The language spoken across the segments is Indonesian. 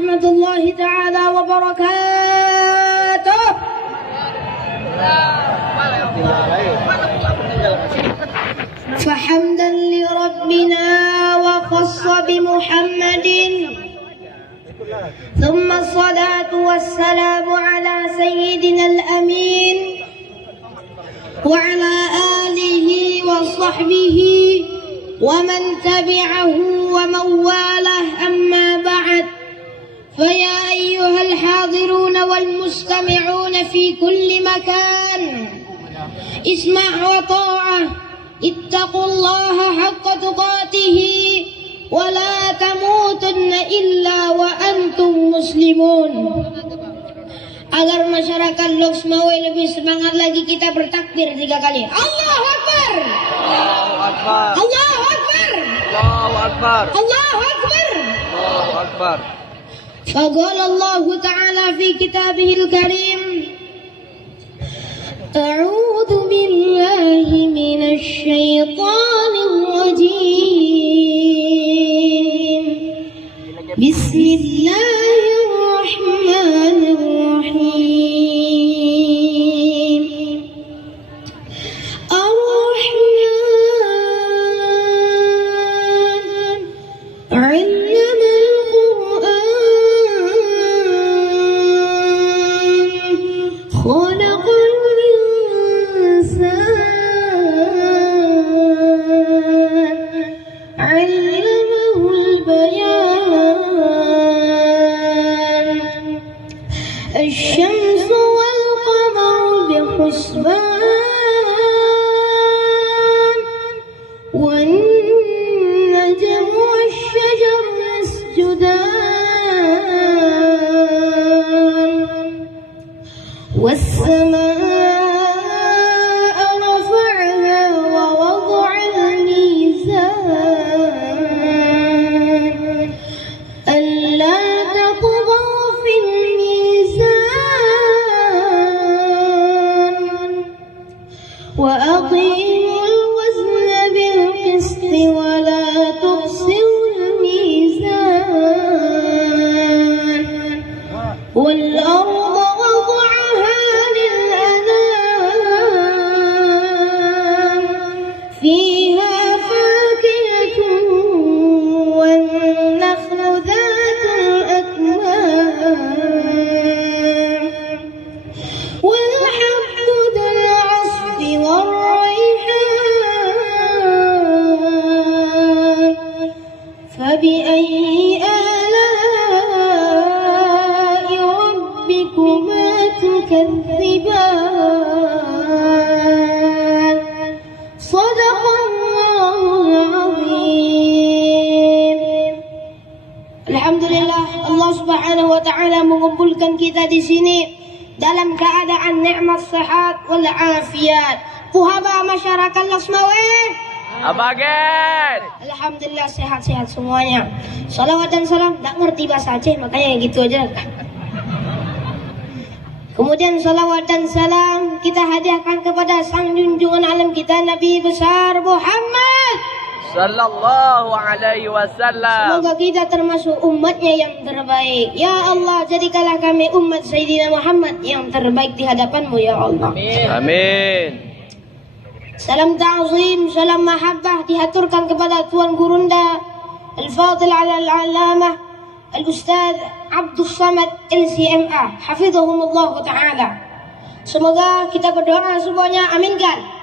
ورحمة الله تعالى وبركاته. فحمدا لربنا وخص بمحمد، ثم الصلاة والسلام على سيدنا الأمين وعلى آله وصحبه ومن تبعه ومن والاه. أما بعد، فيا أيها الحاضرون والمستمعون في كل مكان، اسمع وطاعة، اتقوا الله حق تقاته ولا تموتن إلا وأنتم مسlimun. Agar masyarakat Loksmawe lebih semangat lagi, kita bertakbir 3 kali. Allahu Akbar. Allahu Akbar. Allahu Akbar. Allahu Akbar. Allahu Akbar. Allahu Akbar. Faqala Allah Ta'ala fi kitabihil karim, A'udzu billahi minasy syaithanir rajim. Bismillahirrahmanirrahim. Ar-Rahman 'allama al-Qur'an, khalaqal insan, 'allamahul bayan. Asy-syamsu wal qamaru bihusban, wan najmu wash-shajaru yasjudan, was-samaa'a rafa'aha wa wada'al mizan, alla tatghaw fil mizan, wa aqimul wazna bil qisti wa la tukhsirul mizan, wal arda wada'aha lil anam, fiha fakihatun wan nakhlu dhatul akmam, wal habbu dhul 'asfi war rayhan, fabi'ayyi ala'i rabbikuma tukadziban. Shadaqallahul 'azim. Alhamdulillah, Allah Subhanahu wa taala mengumpulkan kita di sini dalam keadaan nikmat sehat wal afiat. Puhaba masyarakat Loksmawe, Abagen. alhamdulillah sehat-sehat semuanya. Salawat dan salam, tak ngerti bahasa Aceh makanya gitu aja. Kemudian salawat dan salam kita hadiahkan kepada sang junjungan alam kita, Nabi besar Muhammad. Sallallahu alaihi wasallam. Semoga kita termasuk umatnya yang terbaik. Ya Allah, jadikanlah kami umat Sayyidina Muhammad yang terbaik di hadapan-Mu ya Allah. Amin. Salam ta'zim, salam mahabbah dihaturkan kepada Tuan Gurunda Al-Fadil Al-Alamah Al-Ustaz Abdul Samad LCMA hafizahumullah ta'ala. Semoga kita berdoa semuanya, aminkan.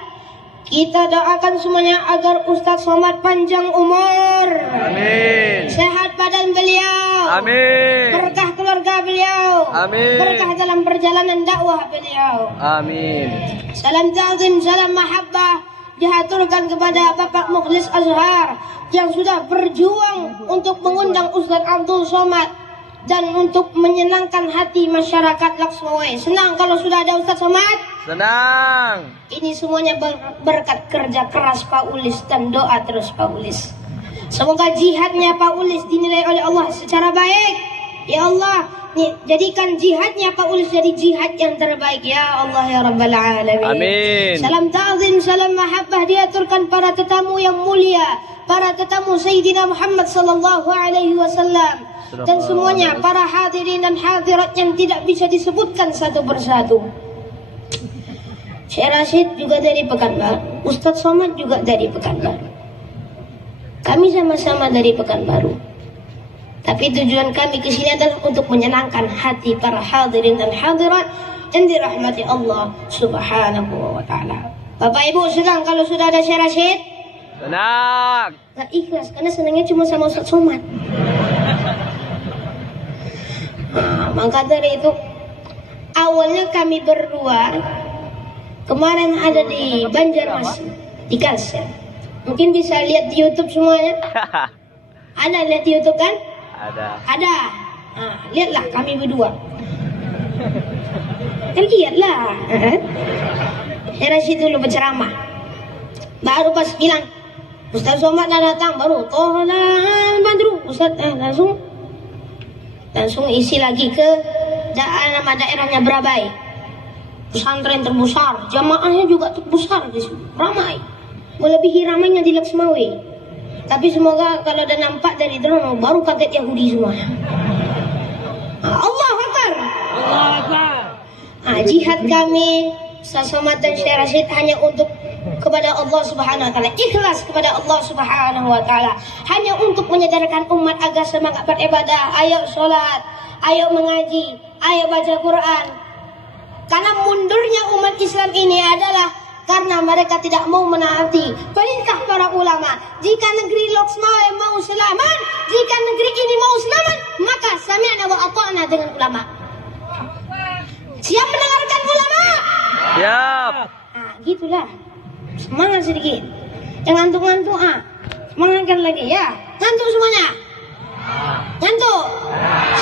Kita doakan semuanya agar Ustaz Samad panjang umur, Amin. sehat badan beliau, Amin. berkah keluarga beliau, Amin. berkah dalam perjalanan dakwah beliau. Amin. Salam ta'zim, salam mahabbah dihaturkan kepada Bapak Mukhlis Azhar yang sudah berjuang untuk mengundang Ustaz Abdul Somad dan untuk menyenangkan hati masyarakat Loksmawe. Senang kalau sudah ada Ustaz Somad? Senang. Ini semuanya berkat kerja keras Pak Ulis dan doa terus Pak Ulis. Semoga jihadnya Pak Ulis dinilai oleh Allah secara baik. Ya Allah, jadikan jihadnya Pak Ulis jadi jihad yang terbaik. Ya Allah ya Rabbal Alamin. Amin. Salam ta'zim, salam mahabbah diaturkan para tetamu yang mulia, para tetamu Sayyidina Muhammad sallallahu alaihi wasallam. dan semuanya para hadirin dan hadirat yang tidak bisa disebutkan satu persatu. Syekh Rashid juga dari Pekanbaru, Ustadz Somad juga dari Pekanbaru. Kami sama-sama dari Pekanbaru. Tapi tujuan kami ke sini adalah untuk menyenangkan hati para hadirin dan hadirat yang dirahmati Allah Subhanahu wa taala. Bapak Ibu senang kalau sudah ada Syekh Rashid? Senang. Gak ikhlas karena senangnya cuma sama Ustadz Somad. Maka dari itu awalnya kami berdua kemarin ada di Banjarmasin di Kalsel. Mungkin bisa lihat di YouTube semuanya. Ada lihat di YouTube kan? Ada. Nah, lihatlah kami berdua. Kan lihatlah. Syekh Rashid dulu berceramah. Baru pas bilang Ustaz Somad dah datang, baru tohlan badru Ustaz langsung isi lagi ke nama daerahnya Brabai. Pesantren terbesar, jamaahnya juga terbesar di situ, ramai. Melebihi ramainya di Laksmawe. Tapi semoga kalau udah nampak dari drone baru kaget Yahudi semua. Allah Akbar. Allah Akbar. Jihad kami Ustaz Somad dan Syekh Rashid hanya untuk kepada Allah Subhanahu wa taala, ikhlas kepada Allah Subhanahu wa taala, hanya untuk menyadarkan umat agar semangat beribadah, ayo sholat, ayo mengaji, ayo baca Quran. Karena mundurnya umat Islam ini adalah karena mereka tidak mau menaati perintah para ulama. Jika negeri Laksmawe mau selamat, jika negeri ini mau selamat, maka sami'na wa ata'na dengan ulama. Siap mendengarkan ulama? Siap. Gitulah. Semangat sedikit. Yang ngantuk-ngantuk, semangatkan lagi ya. Ngantuk semuanya. Ngantuk.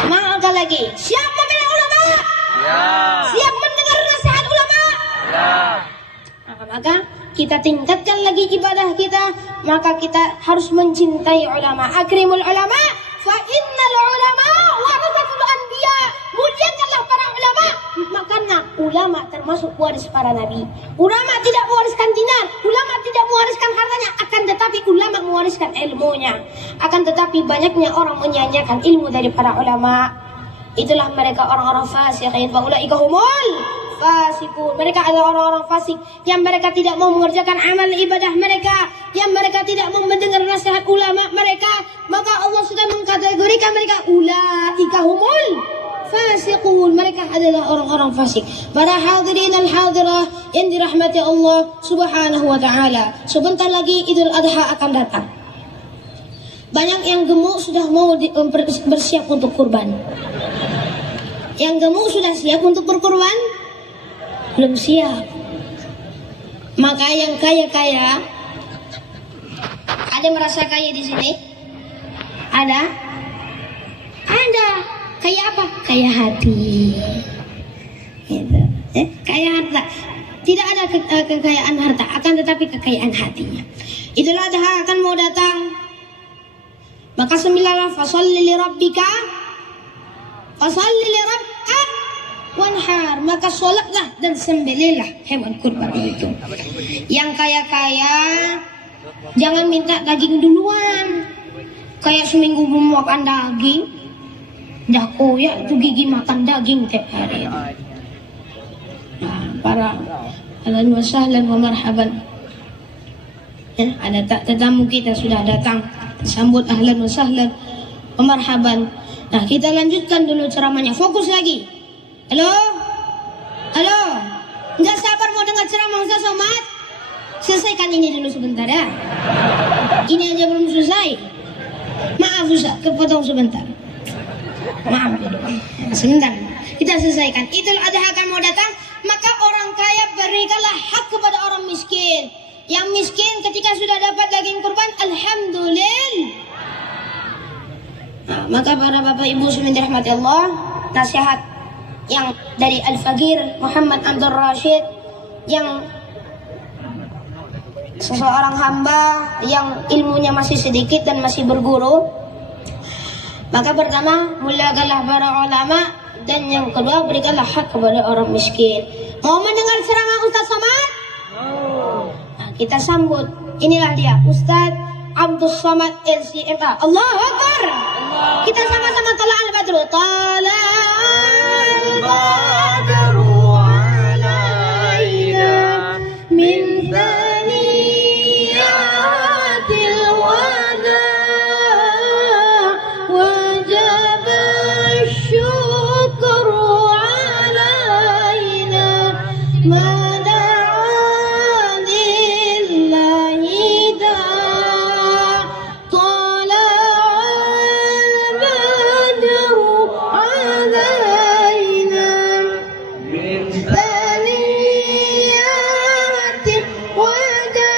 Semangatkan lagi. Siap membela ulama? Siap. Siap mendengar nasihat ulama? Siap. Maka kita tingkatkan lagi ibadah kita, maka kita harus mencintai ulama. Akrimul ulama fa innal ulama warathatul anbiya. Muliakanlah para ulama, makanya ulama termasuk waris para nabi. Ulama tidak mewariskan dinar, ulama tidak mewariskan hartanya, akan tetapi ulama mewariskan ilmunya. Akan tetapi banyaknya orang menyanyiakan ilmu dari para ulama. Itulah mereka orang-orang fasik, fa ulaika humul fasikun. Mereka adalah orang-orang fasik yang mereka tidak mau mengerjakan amal ibadah mereka, yang mereka tidak mau mendengar nasihat ulama mereka. Maka Allah sudah mengkategorikan mereka ulaika humul fasiqun. Mereka adalah orang-orang fasik. Para hadirin al-hadirah yang dirahmati Allah Subhanahu wa taala, sebentar lagi Idul Adha akan datang. Banyak yang gemuk sudah mau bersiap untuk kurban. Yang gemuk sudah siap untuk berkurban? Belum siap. Maka yang kaya-kaya, ada merasa kaya di sini? Ada? Ada. Kaya apa? Kaya hati. Gitu. Kaya harta. Tidak ada kekayaan harta, akan tetapi kekayaan hatinya. Idul Adha akan mau datang. Maka sembilanlah fasalli li rabbika, fasalli li rabbika wanhar. Maka sholatlah dan sembelihlah hewan kurban itu. Yang kaya-kaya jangan minta daging duluan. Kayak seminggu belum makan daging, dah koyak itu gigi makan daging tiap hari. Nah, para ahlan wa sahlan wa marhaban. Ya, ada tetamu kita sudah datang. Sambut ahlan wa sahlan wa marhaban. Nah, kita lanjutkan dulu ceramahnya. Fokus lagi. Halo? Halo? Enggak sabar mau dengar ceramah Ustaz Somad? Selesaikan ini dulu sebentar ya. Ini aja belum selesai. Maaf Ustaz, kepotong sebentar. Maaf dulu. Sebentar. Kita selesaikan. Idul Adha akan mau datang, maka orang kaya berikanlah hak kepada orang miskin. Yang miskin ketika sudah dapat daging kurban, alhamdulillah. Nah, maka para bapak ibu semua dirahmati Allah, nasihat yang dari Al-Faqir Muhammad Abdul Rashid, yang seseorang hamba yang ilmunya masih sedikit dan masih berguru. Maka pertama, muliakanlah para ulama, dan yang kedua, berikanlah hak kepada orang miskin. Mau mendengar ceramah Ustaz Somad? Nah, kita sambut. Inilah dia, Ustaz Abdul Somad LCMA. Allahu Akbar. Kita sama-sama tala al-badru. Tala al-badru alaina min thaniyatil wada wajab syukru alaina ma da'a lillahi da tala al-badru alaina min thaniyatil wada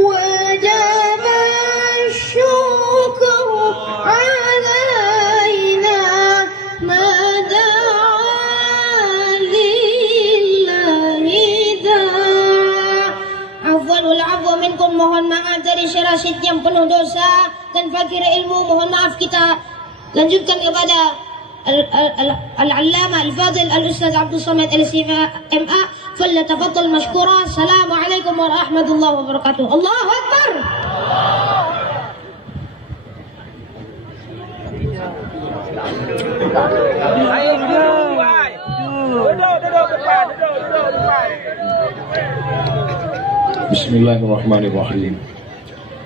wajab syukru alaina ma da'a lillahi da. Afwanul afwa minkum, mohon maaf dari syarasid yang penuh dosa dan fakir ilmu, mohon maaf. Kita lanjutkan kepada Al-Allama Al-Fadil Al-Ustaz Abdul Samad Al-SMA. Falyatafaddal mashkura. Assalamualaikum warahmatullahi wabarakatuh. Allahu Akbar. Bismillahirrahmanirrahim.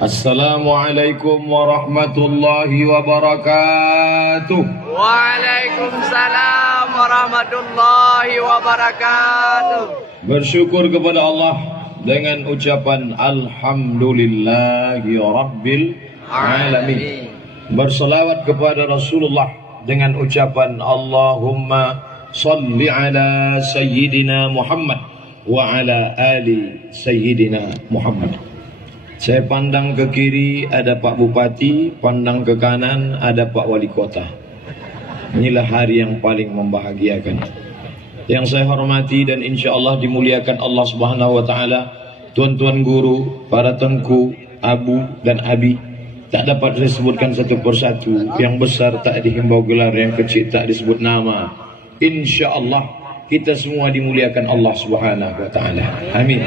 Assalamualaikum warahmatullahi wabarakatuh. Waalaikumsalam warahmatullahi wabarakatuh. Bersyukur kepada Allah dengan ucapan Alhamdulillahi Rabbil Alamin. Berselawat kepada Rasulullah dengan ucapan Allahumma salli ala Sayyidina Muhammad wa ala ali Sayyidina Muhammad. Saya pandang ke kiri ada Pak Bupati, pandang ke kanan ada Pak Wali Kota. Inilah hari yang paling membahagiakan. Yang saya hormati dan insya Allah dimuliakan Allah Subhanahu Wa Taala, tuan-tuan guru, para tengku, abu dan abi, tak dapat saya sebutkan satu persatu. Yang besar tak dihimbau gelar, yang kecil tak disebut nama. Insya Allah kita semua dimuliakan Allah Subhanahu Wa Taala. Amin.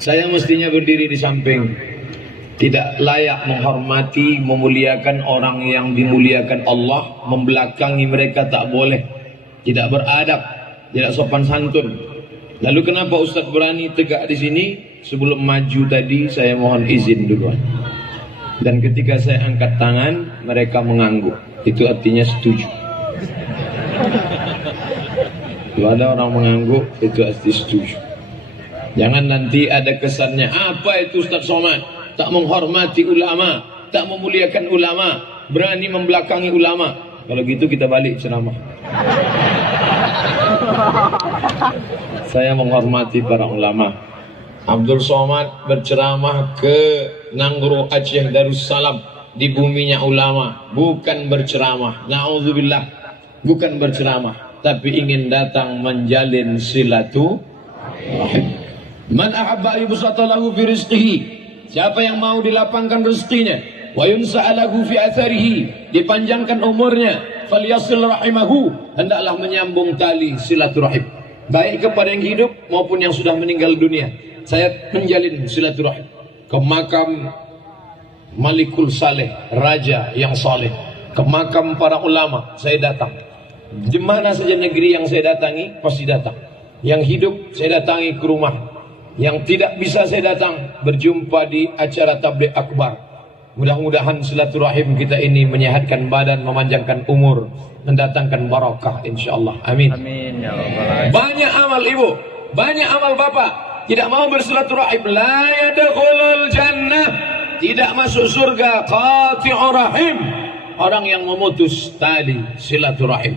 Saya mestinya berdiri di samping. Tidak layak menghormati, memuliakan orang yang dimuliakan Allah. Membelakangi mereka tak boleh. Tidak beradab, tidak sopan santun. Lalu kenapa Ustaz berani tegak di sini? Sebelum maju tadi saya mohon izin duluan. Dan ketika saya angkat tangan, mereka mengangguk. Itu artinya setuju. Kalau ada orang mengangguk, itu artinya setuju. Jangan nanti ada kesannya, apa itu Ustaz Somad? Tak menghormati ulama, tak memuliakan ulama, berani membelakangi ulama. Kalau gitu kita balik ceramah. Saya menghormati para ulama. Abdul Somad berceramah ke Nanggro Aceh Darussalam, di buminya ulama, bukan berceramah. Na'udzubillah, bukan berceramah, tapi ingin datang menjalin silaturahim. Man ahabba yubsata lahu fi rizqihi, siapa yang mau dilapangkan rezekinya, wa yunsa'a lahu fi atharihi, dipanjangkan umurnya, falyasil rahimahu, hendaklah menyambung tali silaturahim, baik kepada yang hidup maupun yang sudah meninggal dunia. Saya menjalin silaturahim ke makam Malikul Saleh, raja yang saleh, ke makam para ulama saya datang. Di mana saja negeri yang saya datangi pasti datang. Yang hidup saya datangi ke rumah. Yang tidak bisa saya datang, berjumpa di acara tabligh akbar. Mudah-mudahan silaturahim kita ini menyehatkan badan, memanjangkan umur, mendatangkan barakah insyaallah. Amin. Amin ya rabbal alamin. Banyak amal ibu, banyak amal bapak, tidak mau bersilaturahim, la yadkhulul jannah, tidak masuk surga, qati'ur rahim, orang yang memutus tali silaturahim.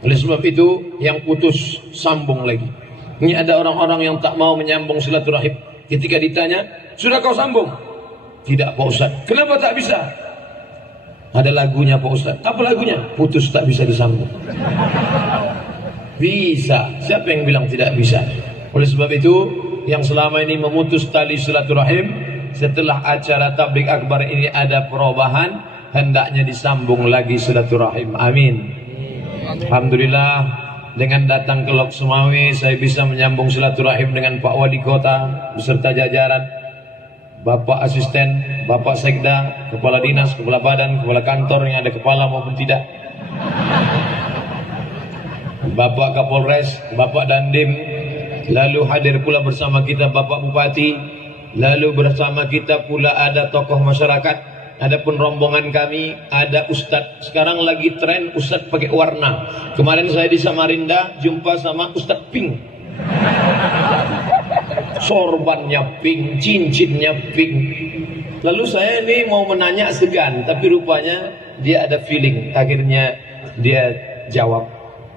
Oleh sebab itu yang putus sambung lagi. Ini ada orang-orang yang tak mau menyambung silaturahim. Ketika ditanya, sudah kau sambung? Tidak Pak Ustaz. Kenapa tak bisa? Ada lagunya Pak Ustaz. Apa lagunya? Putus tak bisa disambung. Bisa. Siapa yang bilang tidak bisa? Oleh sebab itu, yang selama ini memutus tali silaturahim, setelah acara tabligh akbar ini ada perubahan, hendaknya disambung lagi silaturahim. Amin. Alhamdulillah, dengan datang ke Lok Sumawi saya bisa menyambung silaturahim dengan Pak Wali Kota beserta jajaran. Bapak asisten, Bapak sekda, kepala dinas, kepala badan, kepala kantor yang ada kepala maupun tidak, Bapak Kapolres, Bapak Dandim, lalu hadir pula bersama kita Bapak Bupati, lalu bersama kita pula ada tokoh masyarakat. Adapun rombongan kami ada Ustadz. Sekarang lagi tren Ustadz pakai warna. Kemarin saya di Samarinda jumpa sama Ustadz pink. Sorbannya pink, cincinnya pink. Lalu saya ini mau menanya segan, tapi rupanya dia ada feeling. Akhirnya dia jawab,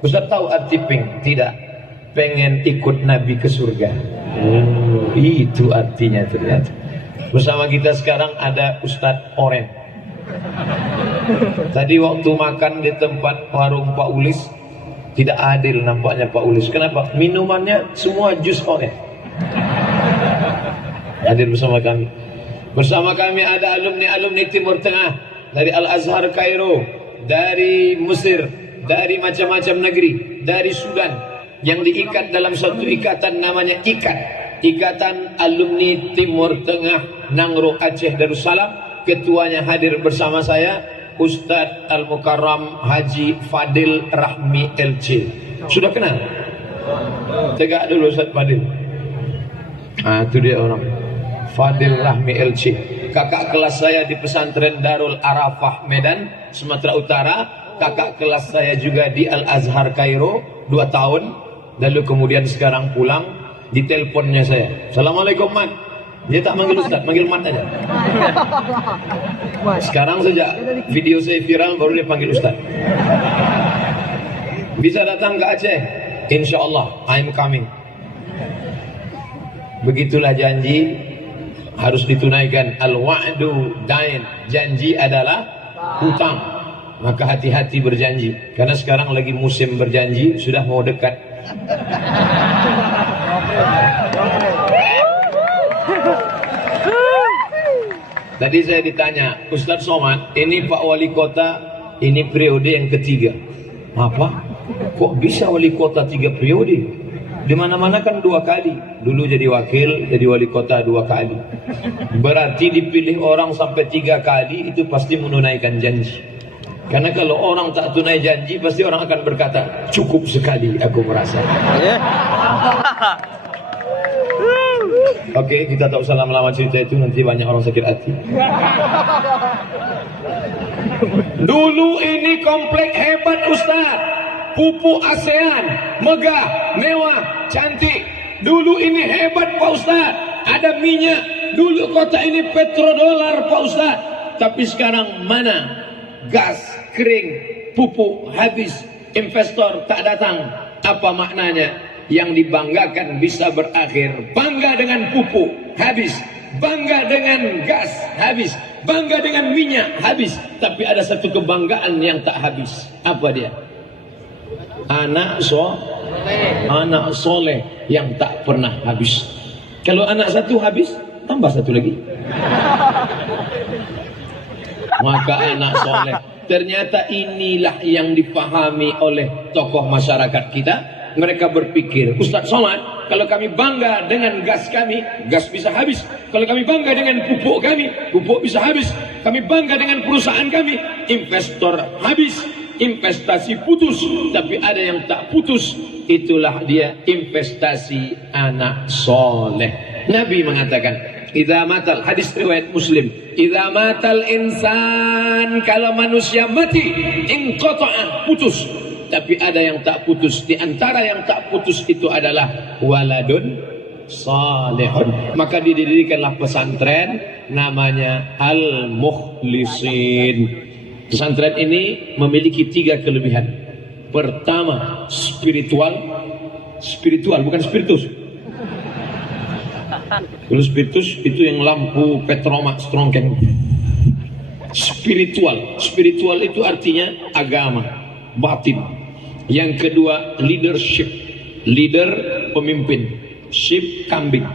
Ustadz tahu arti pink? Tidak. Pengen ikut Nabi ke surga. Itu artinya ternyata. Bersama kita sekarang ada Ustadz Oren. Tadi waktu makan di tempat warung Pak Ulis, tidak adil nampaknya Pak Ulis. Kenapa? Minumannya semua jus oren. Hadir bersama kami. Bersama kami ada alumni-alumni Timur Tengah, dari Al-Azhar Kairo, dari Mesir, dari macam-macam negeri, dari Sudan, yang diikat dalam satu ikatan namanya Ikatan Alumni Timur Tengah Nangro Aceh Darussalam. Ketuanya hadir bersama saya, Ustadz Al-Mukarram Haji Fadil Rahmi LC. Sudah kenal? Tegak dulu Ustadz Fadil. Itu dia orang Fadil Rahmi LC, kakak kelas saya di pesantren Darul Arafah Medan, Sumatera Utara. Kakak kelas saya juga di Al-Azhar Kairo 2 tahun. Lalu kemudian sekarang pulang. Di teleponnya saya, Assalamualaikum Mat. Dia tak manggil Ustaz, manggil Mat aja. Sekarang sejak video saya viral baru dia panggil Ustaz. Bisa datang ke Aceh? Insya Allah, I'm coming. Begitulah janji harus ditunaikan. Al-wa'du dain, janji adalah hutang. Maka hati-hati berjanji, karena sekarang lagi musim berjanji, sudah mau dekat. Tadi saya ditanya, Ustadz Somad, ini Pak Wali Kota, ini periode yang ketiga. Apa? Kok bisa wali kota 3 periode? Di mana-mana kan 2 kali. Dulu jadi wakil, jadi wali kota 2 kali. Berarti dipilih orang sampai 3 kali, itu pasti menunaikan janji. Karena kalau orang tak tunai janji, pasti orang akan berkata, cukup sekali aku merasa. Oke, kita tak usah lama-lama cerita itu, nanti banyak orang sakit hati. Dulu ini komplek hebat Ustaz, pupuk ASEAN, megah, mewah, cantik. Dulu ini hebat Pak Ustaz, ada minyak. Dulu kota ini petrodolar Pak Ustaz. Tapi sekarang mana? Gas, kering, pupuk, habis. Investor tak datang. Apa maknanya? Yang dibanggakan bisa berakhir. Bangga dengan pupuk, habis. Bangga dengan gas, habis. Bangga dengan minyak, habis. Tapi ada satu kebanggaan yang tak habis. Apa dia? Anak soleh yang tak pernah habis. Kalau anak satu habis, tambah satu lagi. Maka anak soleh. Ternyata inilah yang dipahami oleh tokoh masyarakat kita. Mereka berpikir, Ustadz Somad, kalau kami bangga dengan gas kami, gas bisa habis. Kalau kami bangga dengan pupuk kami, pupuk bisa habis. Kami bangga dengan perusahaan kami, investor habis, investasi putus. Tapi ada yang tak putus, itulah dia investasi anak soleh. Nabi mengatakan, idza matal, hadis riwayat Muslim, idza matal insan, kalau manusia mati, inqata'a, putus. Tapi ada yang tak putus. Di antara yang tak putus itu adalah waladun salihun. Maka didirikanlah pesantren namanya Al-Mukhlisin. Pesantren ini memiliki 3 kelebihan. Pertama, spiritual. Spiritual, bukan spiritus. Kalau spiritus itu yang lampu Petromax strongken. Spiritual. Spiritual itu artinya agama, batin. Yang kedua, leadership. Leader, pemimpin. Sheep, kambing.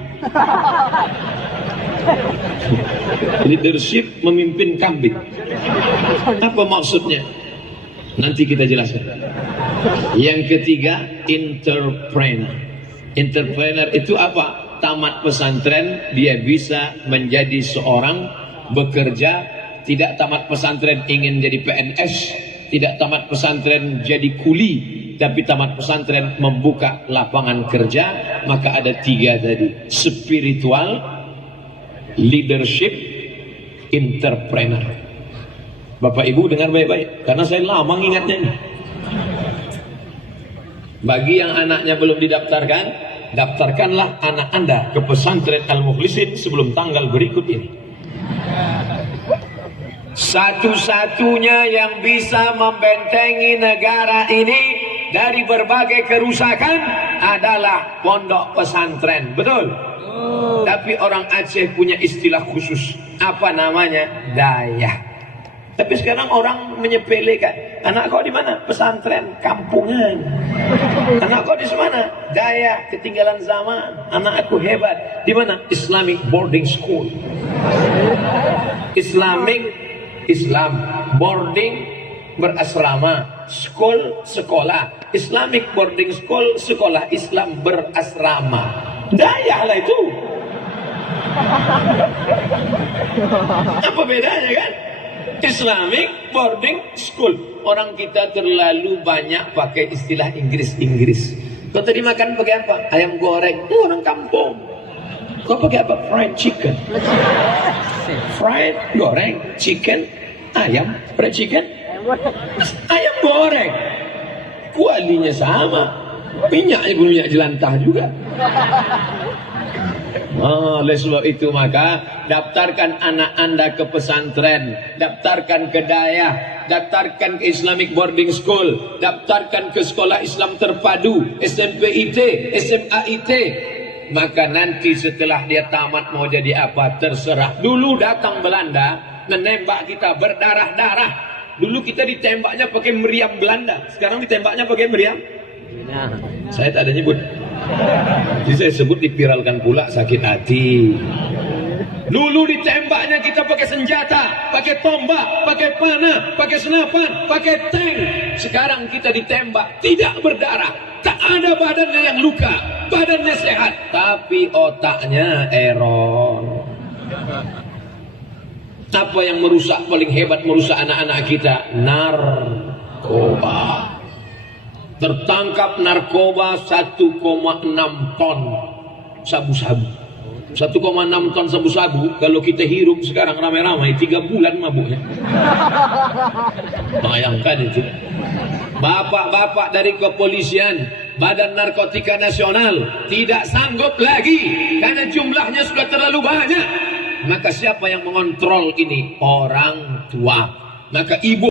Leadership, memimpin kambing. Apa maksudnya? Nanti kita jelaskan. Yang ketiga, entrepreneur. Entrepreneur itu apa? tamat pesantren dia bisa menjadi seorang bekerja, tidak tamat pesantren ingin jadi PNS, tidak tamat pesantren jadi kuli, tapi tamat pesantren membuka lapangan kerja. Maka ada 3 tadi: spiritual, leadership, entrepreneur. Bapak Ibu dengar baik-baik, karena saya lama ingatnya ini. Bagi yang anaknya belum didaftarkan, daftarkanlah anak Anda ke pesantren Al-Mukhlisin sebelum tanggal berikut ini. Satu-satunya yang bisa membentengi negara ini dari berbagai kerusakan adalah pondok pesantren. Betul? Tapi orang Aceh punya istilah khusus. Apa namanya? Dayah. Tapi sekarang orang menyepelekan. Anak kau di mana? Pesantren kampungan. Anak kau di mana? Daya, ketinggalan zaman. Anak aku hebat. Di mana? Islamic boarding school. Islam boarding berasrama, school sekolah. Islamic boarding school sekolah Islam berasrama. Daya lah itu. Apa bedanya kan? Islamic boarding school. Orang kita terlalu banyak pakai istilah Inggris. Kau tadi makan pakai apa? Ayam goreng. Orang kampung. Kau pakai apa? Fried chicken. Fried goreng, chicken, ayam, fried chicken, ayam goreng. Kualinya sama. Minyaknya pun minyak jelantah juga. Oleh sebab itu maka daftarkan anak Anda ke pesantren, daftarkan ke dayah, daftarkan ke Islamic boarding school, daftarkan ke sekolah Islam terpadu, SMPIT, SMAIT. Maka nanti setelah dia tamat mau jadi apa terserah. Dulu datang Belanda menembak kita berdarah-darah. Dulu kita ditembaknya pakai meriam Belanda, sekarang ditembaknya pakai meriam. Saya tak ada nyebut. Jadi saya sebut dipiralkan pula, sakit hati. Dulu ditembaknya kita pakai senjata, pakai tombak, pakai panah, pakai senapan, pakai tank. Sekarang kita ditembak tidak berdarah, tak ada badannya yang luka, badannya sehat, tapi otaknya error. Apa yang merusak paling hebat, merusak anak-anak kita? Narkoba. Tertangkap narkoba 1,6 ton sabu-sabu. 1,6 ton sabu-sabu kalau kita hirup sekarang ramai-ramai 3 bulan mabuknya. Bayangkan itu. Bapak-bapak dari kepolisian, Badan Narkotika Nasional tidak sanggup lagi karena jumlahnya sudah terlalu banyak. Maka siapa yang mengontrol ini? Orang tua. Maka ibu